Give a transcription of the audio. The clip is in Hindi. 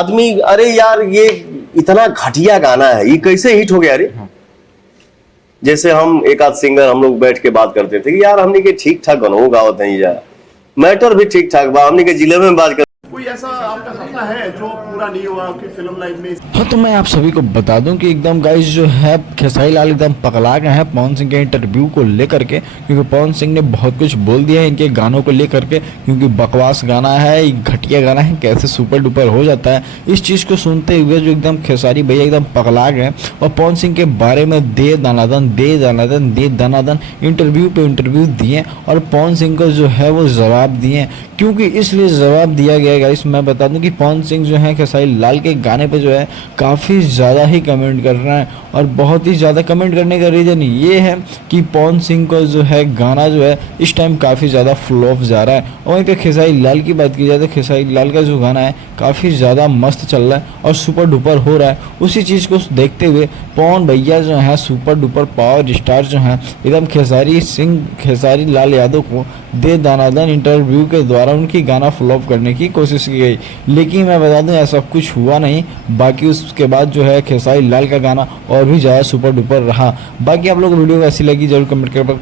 आदमी, अरे यार ये इतना घटिया गाना है, ये कैसे हिट हो गया रे। जैसे हम एक आध सिंगर हम लोग बैठ के बात करते थे कि यार हमने के ठीक ठाक गाना गावत नहीं यार, मैटर भी ठीक ठाक बा, हमने के जिले में बात कर। कोई ऐसा आपका सपना है जो पूरा नहीं हुआ आपकी फिल्म लाइन में? हाँ, तो मैं आप सभी को बता दूं कि एकदम गाइस जो है खेसारी लाल एकदम पगला गए हैं पवन सिंह के इंटरव्यू को लेकर के, क्योंकि पवन सिंह ने बहुत कुछ बोल दिया है इनके गानों को लेकर के, क्योंकि बकवास गाना है, घटिया गाना है, कैसे सुपर डुपर हो जाता है। इस चीज़ को सुनते हुए जो एकदम खेसारी भैया एकदम पगला गए और पवन सिंह के बारे में दे दनादन इंटरव्यू पे इंटरव्यू दिए और पवन सिंह को जो है वो जवाब दिए। क्योंकि इसलिए जवाब दिया गया गाइस, मैं बता दूं कि पवन सिंह जो है खेसारी लाल के गाने पे जो है काफ़ी ज़्यादा ही कमेंट कर रहे हैं और बहुत ही ज़्यादा कमेंट करने का रीज़न ये है कि पवन सिंह को जो है गाना जो है इस टाइम काफ़ी ज़्यादा फ्लॉप जा रहा है। और वहीं पे खेसारी लाल की बात की जाए तो खेसारी लाल का जो गाना है काफ़ी ज़्यादा मस्त चल रहा है और सुपर डुपर हो रहा है। उसी चीज़ को देखते हुए पवन भैया जो है सुपर डुपर पावर स्टार जो हैं एकदम खेसारी लाल यादव को दे दनादन इंटरव्यू के द्वारा उनकी गाना फ्लॉप करने की कोशिश की गई, लेकिन मैं बता दूं ऐसा कुछ हुआ नहीं। बाकी उसके बाद जो है खेसारी लाल का गाना और भी ज़्यादा सुपर डुपर रहा। बाकी आप लोग वीडियो कैसी लगी जरूर कमेंट कर